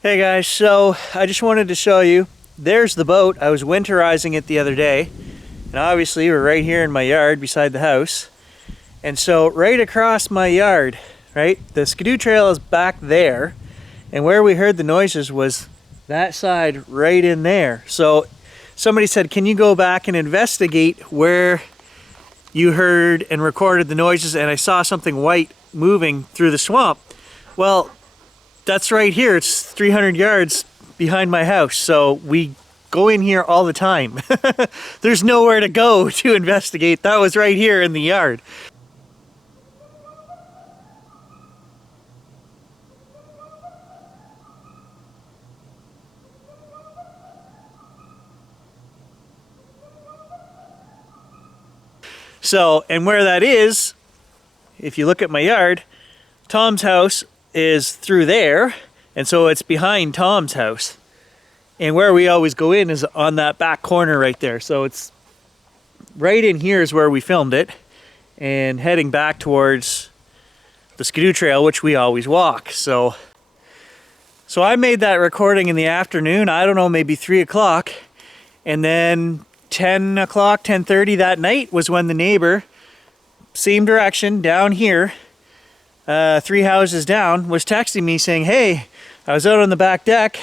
Hey guys, so I just wanted to show you, there's the boat. I was winterizing it the other day, and obviously we're right here in my yard beside the house. And so right across my yard, right, the skidoo trail is back there, and where we heard the noises was that side right in there. So somebody said, can you go back and investigate where you heard and recorded the noises? And I saw something white moving through the swamp. Well, that's right here. It's 300 yards behind my house, so we go in here all the time. There's nowhere to go to investigate. That was right here in the yard. So, and where that is, if you look at my yard, Tom's house is through there, and so it's behind Tom's house. And where we always go in is on that back corner right there. So it's right in here is where we filmed it, and heading back towards the skidoo trail, which we always walk. So I made that recording in the afternoon, I don't know, maybe 3 o'clock, and then 10 o'clock, 10:30 that night was when the neighbor, same direction down here, 3 houses down, was texting me saying, hey, I was out on the back deck.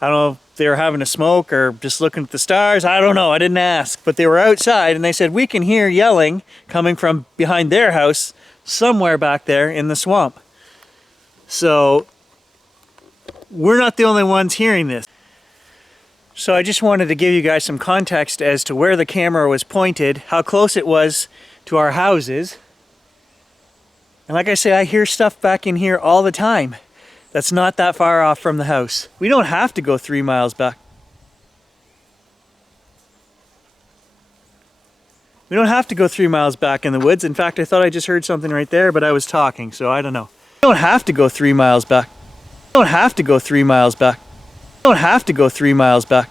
I don't know if they were having a smoke or just looking at the stars. I don't know, I didn't ask. But they were outside and they said, we can hear yelling coming from behind their house somewhere back there in the swamp. So we're not the only ones hearing this. So I just wanted to give you guys some context as to where the camera was pointed, how close it was to our houses. And like I say, I hear stuff back in here all the time that's not that far off from the house. We don't have to go 3 miles back. We don't have to go 3 miles back in the woods. In fact, I thought I just heard something right there, but I was talking, so I don't know. We don't have to go 3 miles back. We don't have to go 3 miles back. We don't have to go 3 miles back.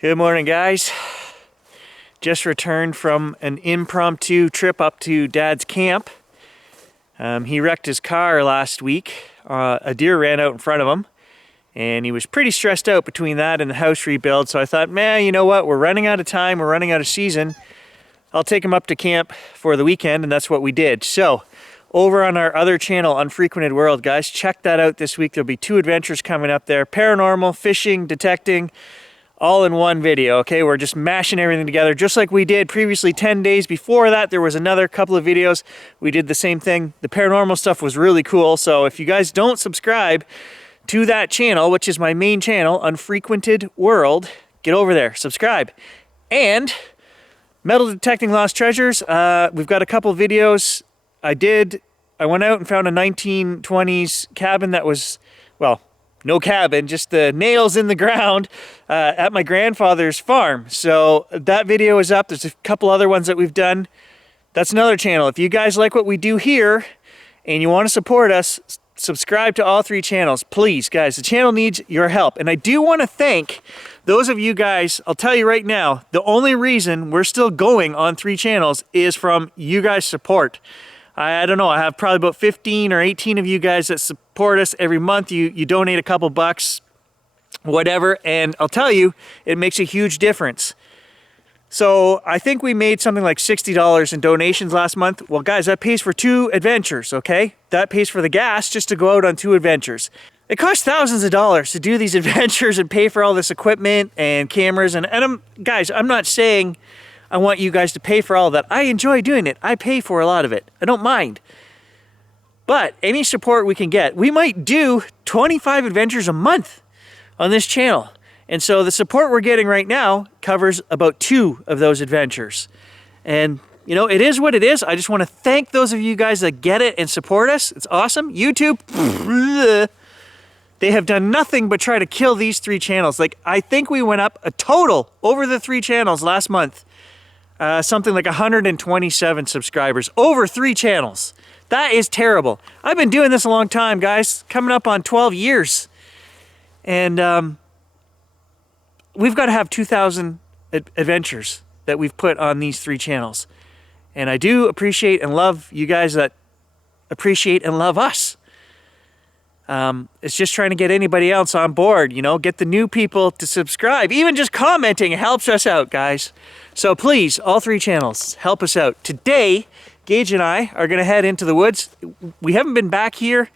Good morning, guys. Just returned from an impromptu trip up to Dad's camp. He wrecked his car last week. A deer ran out in front of him, and he was pretty stressed out between that and the house rebuild. So I thought, man, you know what? We're running out of time. We're running out of season. I'll take him up to camp for the weekend, and that's what we did. So over on our other channel, UnfrequentedWorld, guys, check that out this week. There'll be 2 adventures coming up there. Paranormal, fishing, detecting, all in one video, okay? We're just mashing everything together just like we did previously 10 days before that. There was another couple of videos. We did the same thing. The paranormal stuff was really cool. So if you guys don't subscribe to that channel, which is my main channel, Unfrequented World, get over there, subscribe. And metal detecting lost treasures. We've got a couple videos. I went out and found a 1920s cabin that was, well, no cabin, just the nails in the ground at my grandfather's farm. So that video is up. There's a couple other ones that we've done. That's another channel. If you guys like what we do here and you want to support us, subscribe to all 3 channels. Please, guys, the channel needs your help. And I do want to thank those of you guys. I'll tell you right now, the only reason we're still going on 3 channels is from you guys' support. I don't know, I have probably about 15 or 18 of you guys that support us every month. You donate a couple bucks, whatever, and I'll tell you, it makes a huge difference. So I think we made something like $60 in donations last month. Well, guys, that pays for 2 adventures, okay? That pays for the gas just to go out on 2 adventures. It costs thousands of dollars to do these adventures and pay for all this equipment and cameras. And guys, I'm not saying I want you guys to pay for all of that. I enjoy doing it. I pay for a lot of it. I don't mind. But any support we can get, we might do 25 adventures a month on this channel. And so the support we're getting right now covers about 2 of those adventures. And, you know, it is what it is. I just want to thank those of you guys that get it and support us. It's awesome. YouTube, they have done nothing but try to kill these 3 channels. Like, I think we went up a total over the 3 channels last month. something like 127 subscribers, over 3 channels. That is terrible. I've been doing this a long time, guys, coming up on 12 years. And we've got to have 2,000 adventures that we've put on these 3 channels. And I do appreciate and love you guys that appreciate and love us. It's just trying to get anybody else on board, you know, get the new people to subscribe. Even just commenting helps us out, guys. So please, all 3 channels, help us out. Today, Gage and I are going to head into the woods. We haven't been back here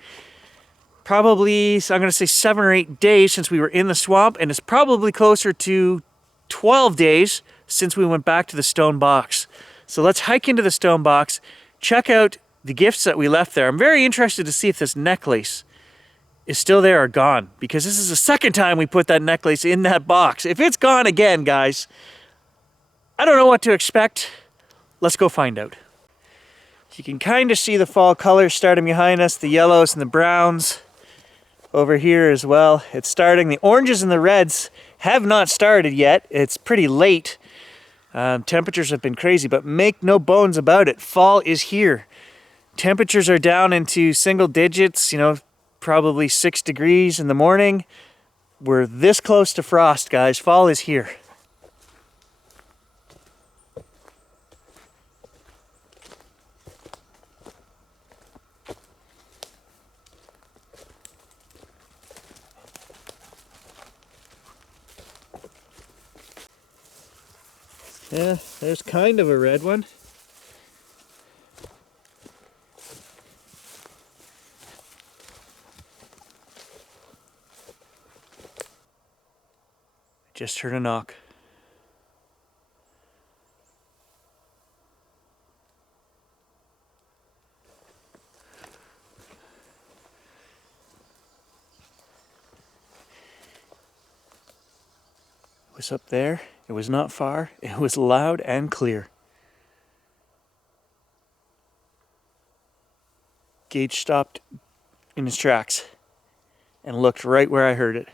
probably, I'm going to say 7 or 8 days since we were in the swamp, and it's probably closer to 12 days since we went back to the stone box. So let's hike into the stone box, check out the gifts that we left there. I'm very interested to see if this necklace is still there or gone, because this is the second time we put that necklace in that box. If it's gone again, guys, I don't know what to expect. Let's go find out. You can kind of see the fall colors starting behind us, the yellows and the browns over here as well. It's starting. The oranges and the reds have not started yet. It's pretty late. Temperatures have been crazy, but make no bones about it. Fall is here. Temperatures are down into single digits, you know, probably 6 degrees in the morning. We're this close to frost, guys. Fall is here. Yeah, there's kind of a red one. Just heard a knock. It was up there. It was not far. It was loud and clear. Gage stopped in his tracks and looked right where I heard it.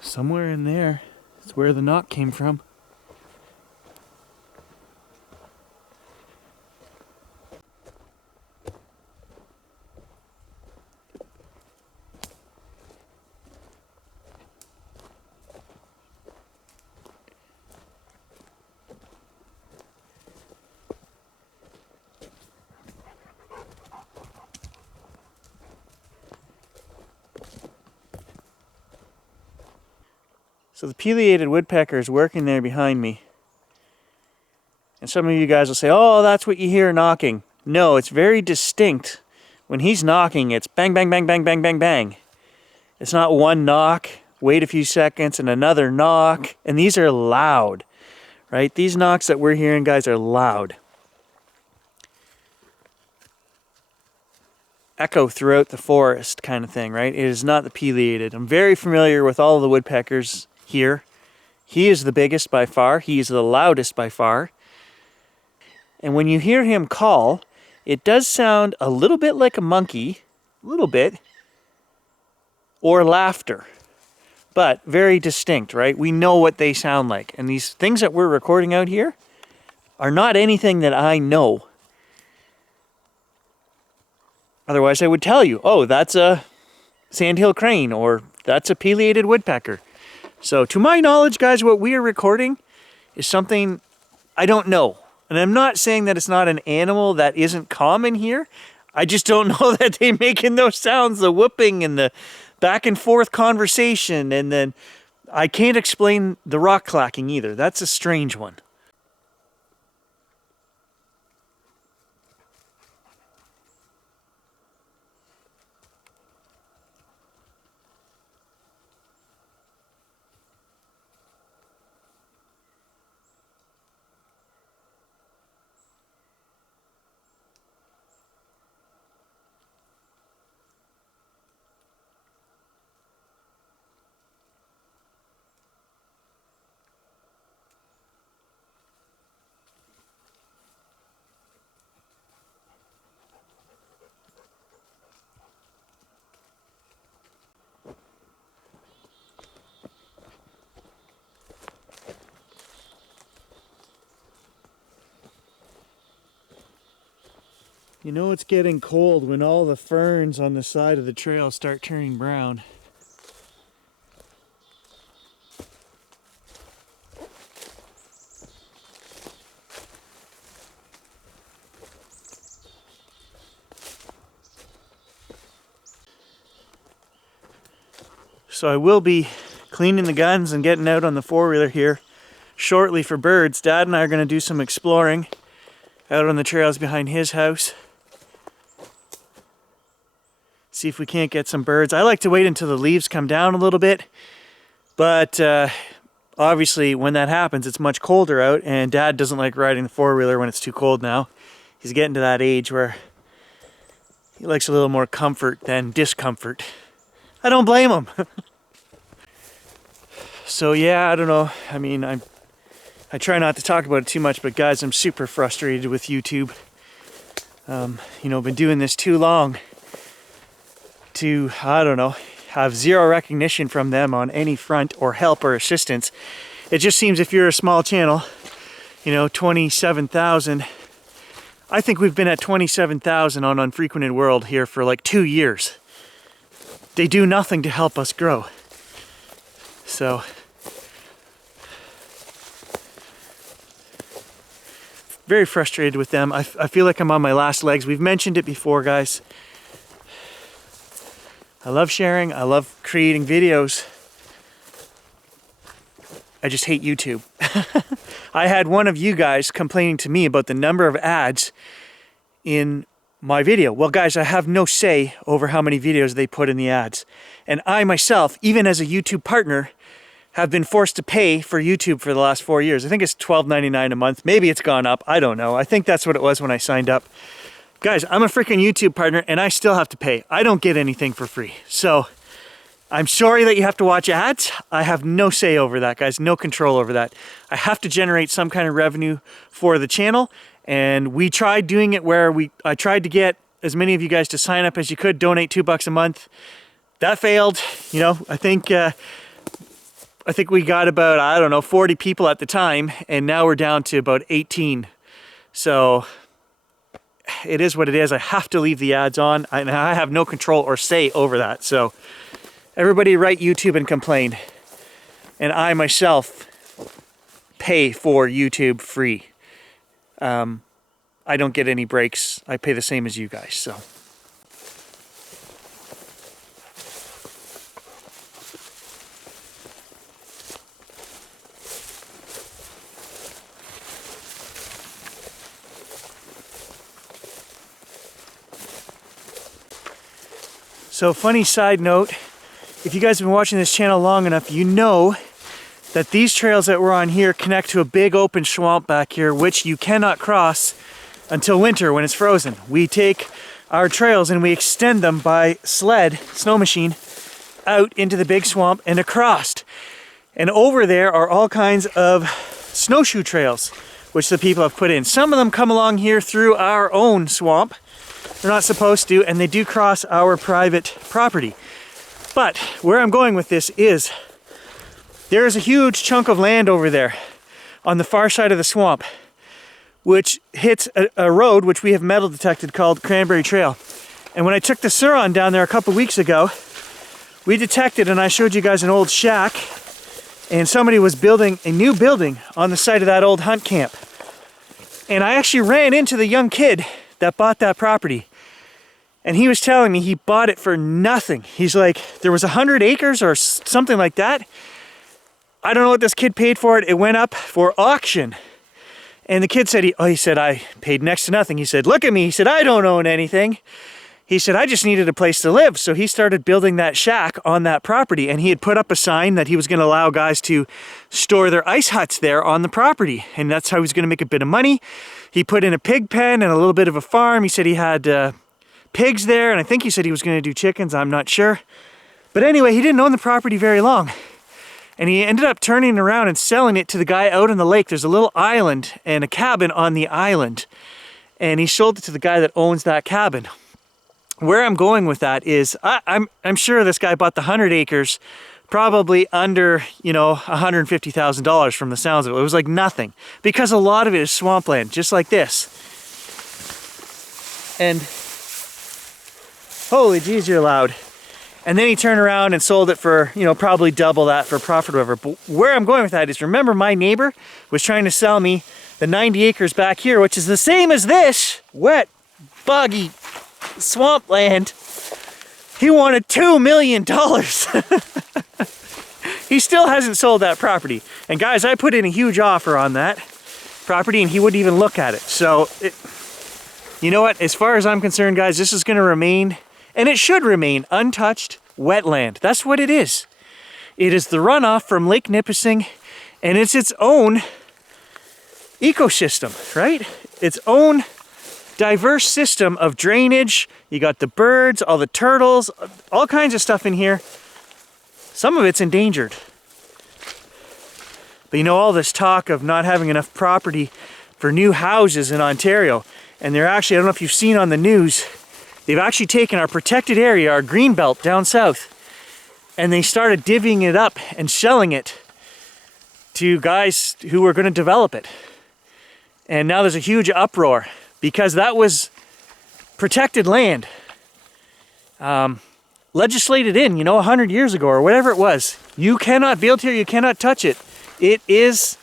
Somewhere in there is where the knock came from. So the pileated woodpecker is working there behind me. And some of you guys will say, oh, that's what you hear knocking. No, it's very distinct. When he's knocking, it's bang, bang, bang, bang, bang, bang, bang. It's not one knock, wait a few seconds, and another knock. And these are loud, right? These knocks that we're hearing, guys, are loud. Echo throughout the forest kind of thing, right? It is not the pileated. I'm very familiar with all of the woodpeckers here. He is the biggest by far. He is the loudest by far. And when you hear him call, it does sound a little bit like a monkey, a little bit, or laughter, but very distinct, right? We know what they sound like. And these things that we're recording out here are not anything that I know. Otherwise, I would tell you, oh, that's a sandhill crane, or that's a pileated woodpecker. So to my knowledge, guys, what we are recording is something I don't know. And I'm not saying that it's not an animal that isn't common here. I just don't know that they're making those sounds, the whooping and the back and forth conversation. And then I can't explain the rock clacking either. That's a strange one. You know it's getting cold when all the ferns on the side of the trail start turning brown. So I will be cleaning the guns and getting out on the four-wheeler here shortly for birds. Dad and I are going to do some exploring out on the trails behind his house. See if we can't get some birds. I like to wait until the leaves come down a little bit, but obviously when that happens it's much colder out, and Dad doesn't like riding the four-wheeler when it's too cold now. He's getting to that age where he likes a little more comfort than discomfort. I don't blame him. So yeah, I don't know. I mean, I try not to talk about it too much, but guys, I'm super frustrated with YouTube. You know, been doing this too long to, I don't know, have zero recognition from them on any front or help or assistance. It just seems if you're a small channel, you know, 27,000. I think we've been at 27,000 on Unfrequented World here for like 2 years. They do nothing to help us grow. So very frustrated with them. I feel like I'm on my last legs. We've mentioned it before, guys. I love sharing. I love creating videos. I just hate YouTube. I had one of you guys complaining to me about the number of ads in my video. Well, guys, I have no say over how many videos they put in the ads. And I myself, even as a YouTube partner, have been forced to pay for YouTube for the last 4 years. I think it's $12.99 a month. Maybe it's gone up. I don't know. I think that's what it was when I signed up. Guys, I'm a freaking YouTube partner and I still have to pay. I don't get anything for free. So I'm sorry that you have to watch ads. I have no say over that, guys. No control over that. I have to generate some kind of revenue for the channel. And we tried doing it where I tried to get as many of you guys to sign up as you could, donate $2 a month. That failed. You know, I think we got about, I don't know, 40 people at the time, and now we're down to about 18. So it is what it is. I have to leave the ads on, and I have no control or say over that. So everybody write YouTube and complain. And I myself pay for YouTube free. I don't get any breaks. I pay the same as you guys, so. So funny side note, if you guys have been watching this channel long enough, you know that these trails that we're on here connect to a big open swamp back here, which you cannot cross until winter when it's frozen. We take our trails and we extend them by sled, snow machine, out into the big swamp and across. And over there are all kinds of snowshoe trails, which the people have put in. Some of them come along here through our own swamp. They're not supposed to, and they do cross our private property. But where I'm going with this is, there is a huge chunk of land over there on the far side of the swamp, which hits a road which we have metal detected called Cranberry Trail. And when I took the Suron down there a couple weeks ago, we detected, and I showed you guys an old shack, and somebody was building a new building on the site of that old hunt camp. And I actually ran into the young kid that bought that property. And he was telling me he bought it for nothing. He's like, there was 100 acres or something like that. I don't know what this kid paid for it. It went up for auction. And the kid said, he said, I paid next to nothing. He said, look at me. He said, I don't own anything. He said, I just needed a place to live. So he started building that shack on that property. And he had put up a sign that he was going to allow guys to store their ice huts there on the property. And that's how he was going to make a bit of money. He put in a pig pen and a little bit of a farm. He said he had pigs there. And I think he said he was going to do chickens. I'm not sure. But anyway, he didn't own the property very long. And he ended up turning around and selling it to the guy out on the lake. There's a little island and a cabin on the island. And he sold it to the guy that owns that cabin. Where I'm going with that is, I'm sure this guy bought the 100 acres probably under, you know, $150,000 from the sounds of it. It was like nothing, because a lot of it is swampland, just like this. and holy geez, you're loud. And then he turned around and sold it for, you know, probably double that for profit or whatever. But where I'm going with that is, remember my neighbor was trying to sell me the 90 acres back here, which is the same as this wet, boggy swampland. He wanted $2 million. He still hasn't sold that property. And guys, I put in a huge offer on that property and he wouldn't even look at it. So, you know what? As far as I'm concerned, guys, this is going to remain, and it should remain, untouched wetland. That's what it is. It is the runoff from Lake Nipissing, and it's its own ecosystem, right? Its own diverse system of drainage. You got the birds, all the turtles, all kinds of stuff in here. Some of it's endangered. But you know, all this talk of not having enough property for new houses in Ontario, and they're actually, I don't know if you've seen on the news, they've actually taken our protected area, our green belt down south, and they started divvying it up and selling it to guys who were going to develop it. And now there's a huge uproar because that was protected land. Legislated in, you know, 100 years ago or whatever it was. You cannot build here, you cannot touch it. It is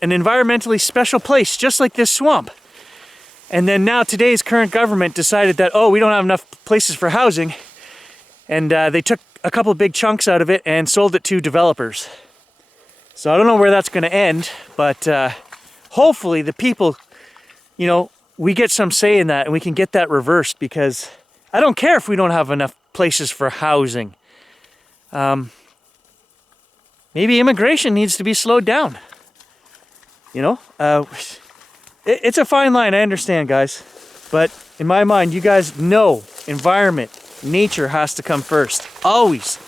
an environmentally special place, just like this swamp. And then now today's current government decided that, oh, we don't have enough places for housing. And they took a couple big chunks out of it and sold it to developers. So I don't know where that's going to end, but hopefully the people, you know, we get some say in that and we can get that reversed, because I don't care if we don't have enough places for housing. Maybe immigration needs to be slowed down. You know, it's a fine line, I understand, guys. But in my mind, you guys know environment, nature has to come first. Always.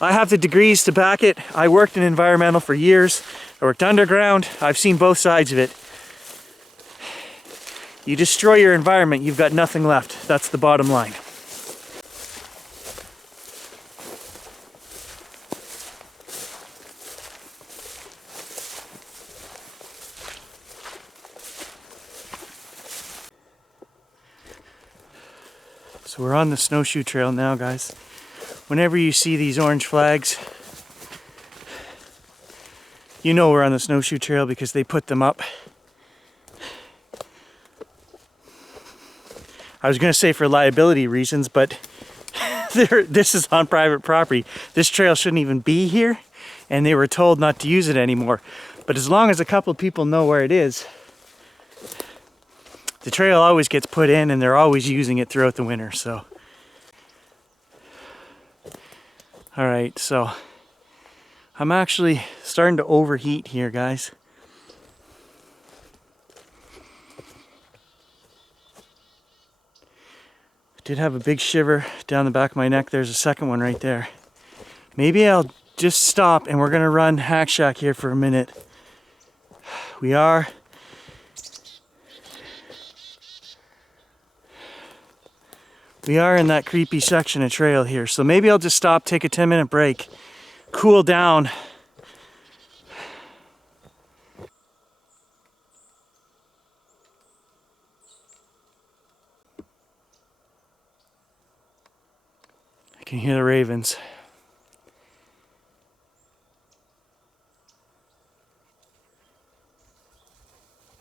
I have the degrees to back it. I worked in environmental for years. I worked underground. I've seen both sides of it. You destroy your environment, you've got nothing left. That's the bottom line. So we're on the snowshoe trail now, guys. Whenever you see these orange flags, you know we're on the snowshoe trail because they put them up. I was going to say for liability reasons, but this is on private property. This trail shouldn't even be here, and they were told not to use it anymore. But as long as a couple of people know where it is, the trail always gets put in, and they're always using it throughout the winter. So, all right, so I'm actually starting to overheat here, guys. Did have a big shiver down the back of my neck. There's a second one right there. Maybe I'll just stop and we're gonna run Hack Shack here for a minute. We are in that creepy section of trail here. So maybe I'll just stop, take a 10-minute break, cool down. I can hear the ravens.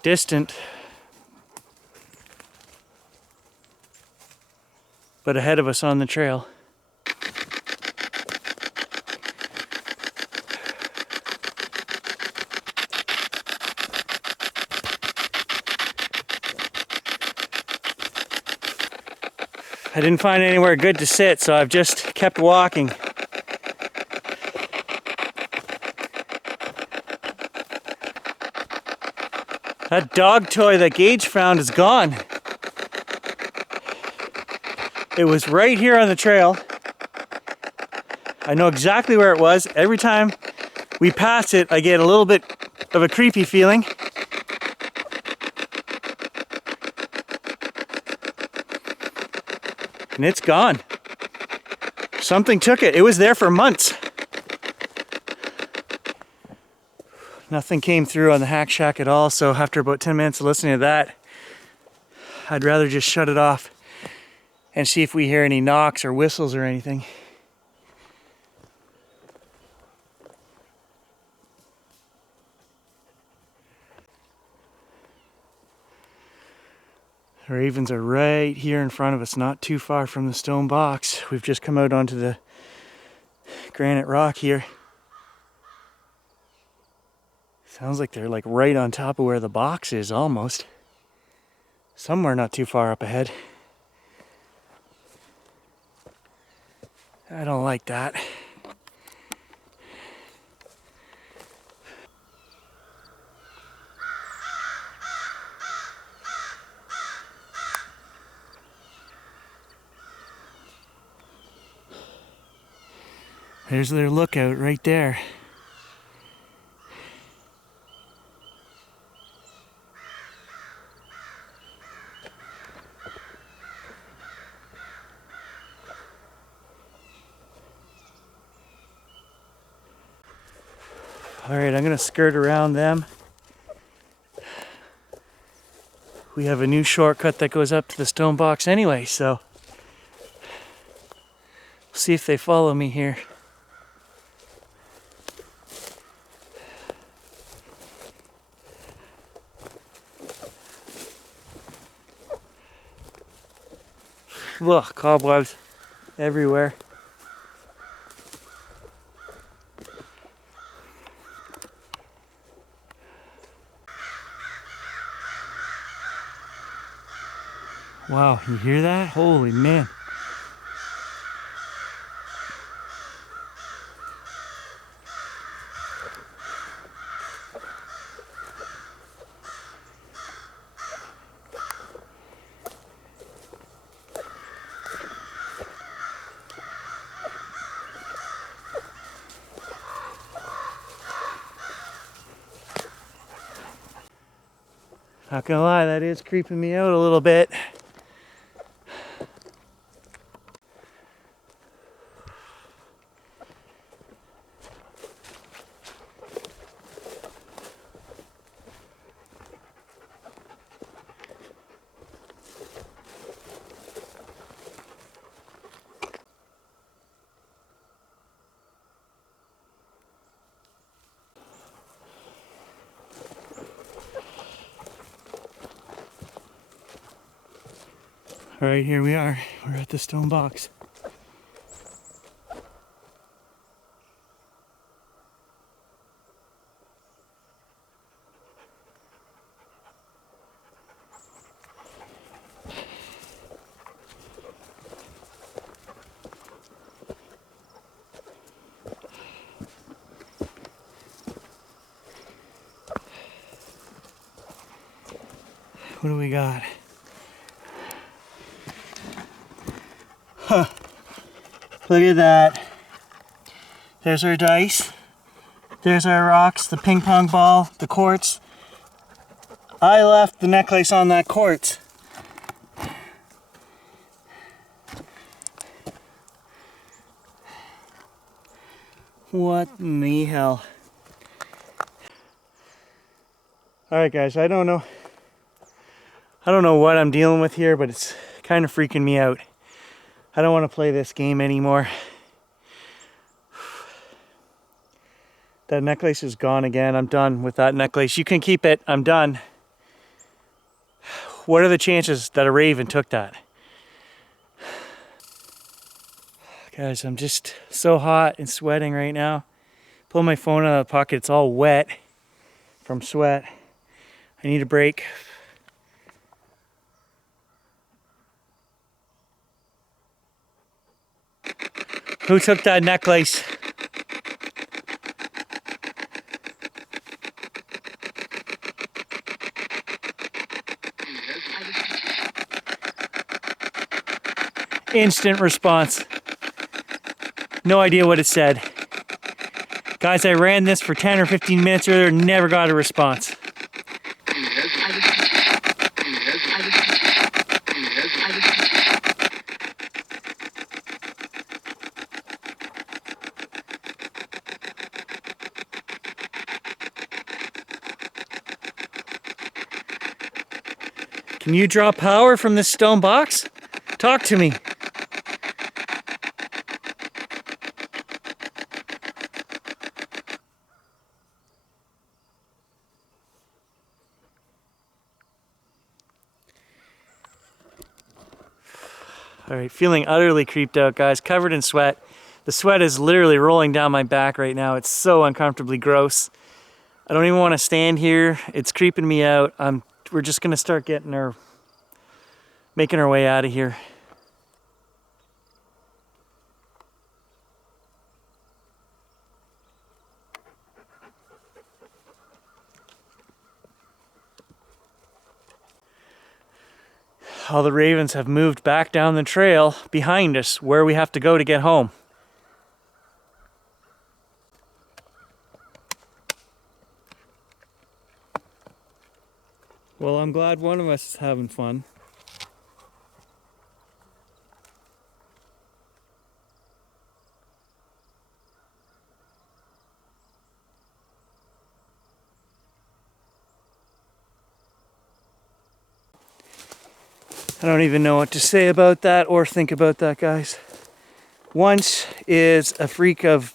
Distant, but ahead of us on the trail. I didn't find anywhere good to sit, so I've just kept walking. That dog toy that Gage found is gone. It was right here on the trail. I know exactly where it was. Every time we pass it, I get a little bit of a creepy feeling. And it's gone. Something took it. It was there for months. Nothing came through on the Hack Shack at all, so after about 10 minutes of listening to that, I'd rather just shut it off and see if we hear any knocks or whistles or anything. The ravens are right here in front of us, not too far from the stone box. We've just come out onto the granite rock here. Sounds like they're like right on top of where the box is almost. Somewhere not too far up ahead. I don't like that. There's their lookout right there. All right, I'm gonna skirt around them. We have a new shortcut that goes up to the stone box anyway, so we'll see if they follow me here. Look, cobwebs everywhere. Wow, you hear that? Holy man. Not gonna lie, that is creeping me out a little bit. All right, here we are. We're at the stone box. What do we got? Huh. Look at that. There's our dice. There's our rocks, the ping pong ball, the quartz. I left the necklace on that quartz. What in the hell? Alright guys, I don't know what I'm dealing with here, but it's kind of freaking me out. I don't want to play this game anymore. That necklace is gone again. I'm done with that necklace. You can keep it. I'm done. What are the chances that a raven took that? Guys, I'm just so hot and sweating right now. Pull my phone out of the pocket. It's all wet from sweat. I need a break. Who took that necklace? Instant response. No idea what it said. Guys, I ran this for 10 or 15 minutes earlier, never got a response. Can you draw power from this stone box? Talk to me. All right, feeling utterly creeped out, guys, covered in sweat. The sweat is literally rolling down my back right now. It's so uncomfortably gross. I don't even want to stand here. It's creeping me out. We're just gonna start making our way out of here. All the ravens have moved back down the trail behind us where we have to go to get home. Well, I'm glad one of us is having fun. I don't even know what to say about that or think about that, guys. Once is a freak of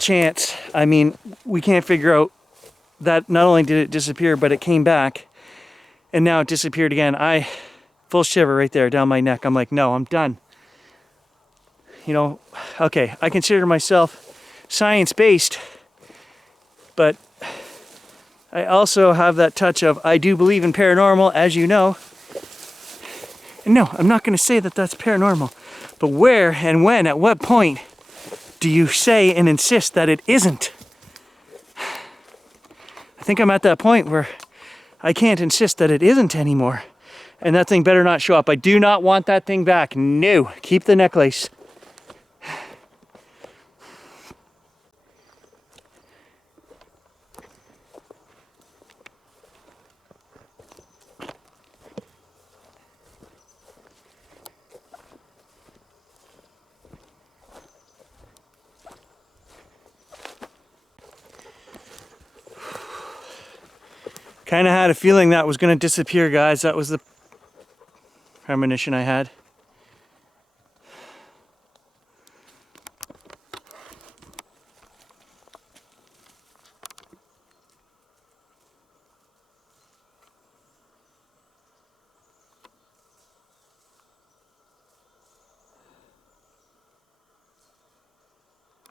chance. I mean, we can't figure out that not only did it disappear, but it came back and now it disappeared again. Full shiver right there down my neck. I'm like, no, I'm done. You know, okay, I consider myself science-based, but I also have that touch of, I do believe in paranormal, as you know. And no, I'm not going to say that that's paranormal, but where and when, at what point do you say and insist that it isn't? I think I'm at that point where I can't insist that it isn't anymore. And that thing better not show up. I do not want that thing back. No, keep the necklace. Kind of had a feeling that was going to disappear, guys. That was the premonition I had.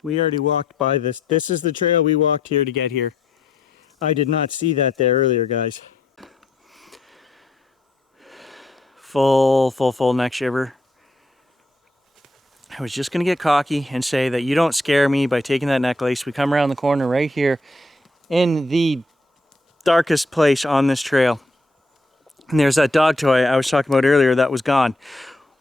We already walked by this. This is the trail we walked here to get here. I did not see that there earlier, guys. Full neck shiver. I was just gonna get cocky and say that you don't scare me by taking that necklace. We come around the corner right here in the darkest place on this trail. And there's that dog toy I was talking about earlier that was gone.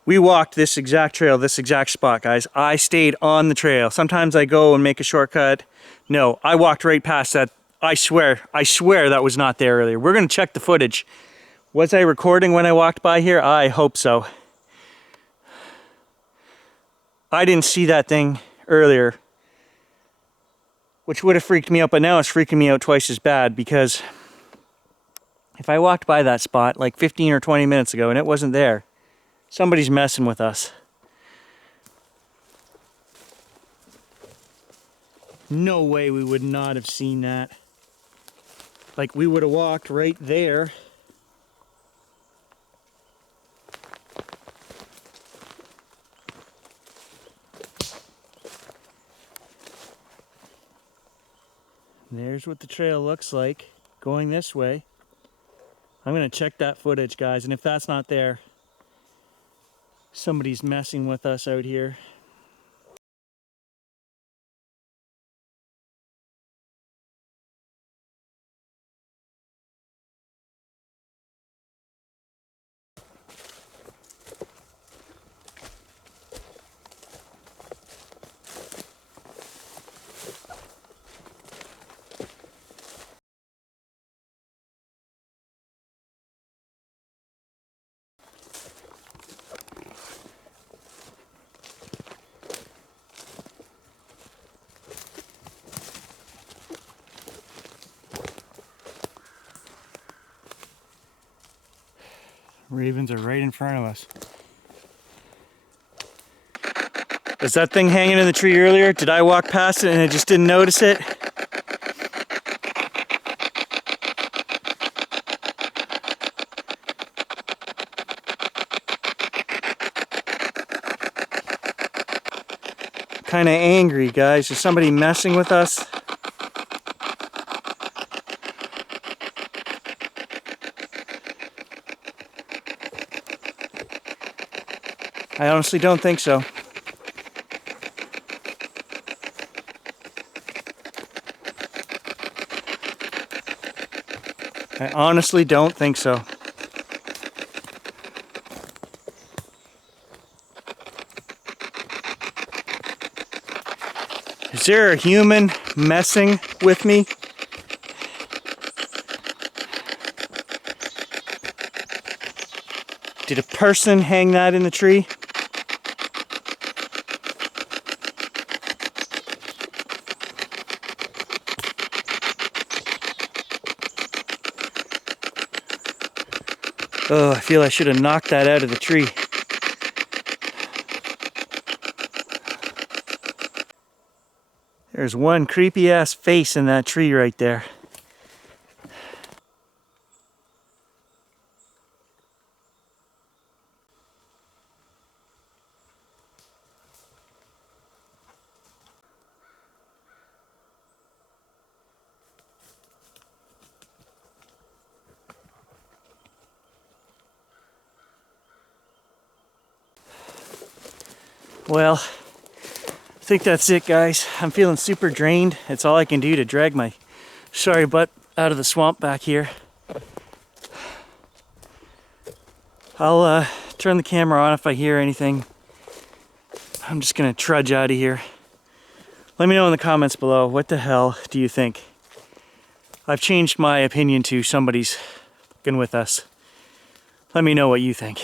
We walked this exact trail, this exact spot, guys. I stayed on the trail. Sometimes I go and make a shortcut. No, I walked right past that. I swear that was not there earlier. We're gonna check the footage. Was I recording when I walked by here? I hope so. I didn't see that thing earlier, which would have freaked me out, but now it's freaking me out twice as bad, because if I walked by that spot like 15 or 20 minutes ago and it wasn't there, somebody's messing with us. No way we would not have seen that. Like, we would have walked right there. There's what the trail looks like going this way. I'm gonna check that footage, guys, and if that's not there, somebody's messing with us out here. Ravens are right in front of us. Was that thing hanging in the tree earlier? Did I walk past it and I just didn't notice it? Kind of angry, guys. Is somebody messing with us? I honestly don't think so. I honestly don't think so. Is there a human messing with me? Did a person hang that in the tree? Oh, I feel I should have knocked that out of the tree. There's one creepy ass face in that tree right there. Well, I think that's it, guys. I'm feeling super drained. It's all I can do to drag my sorry butt out of the swamp back here. I'll turn the camera on if I hear anything. I'm just gonna trudge out of here. Let me know in the comments below, what the hell do you think? I've changed my opinion to somebody's fucking with us. Let me know what you think.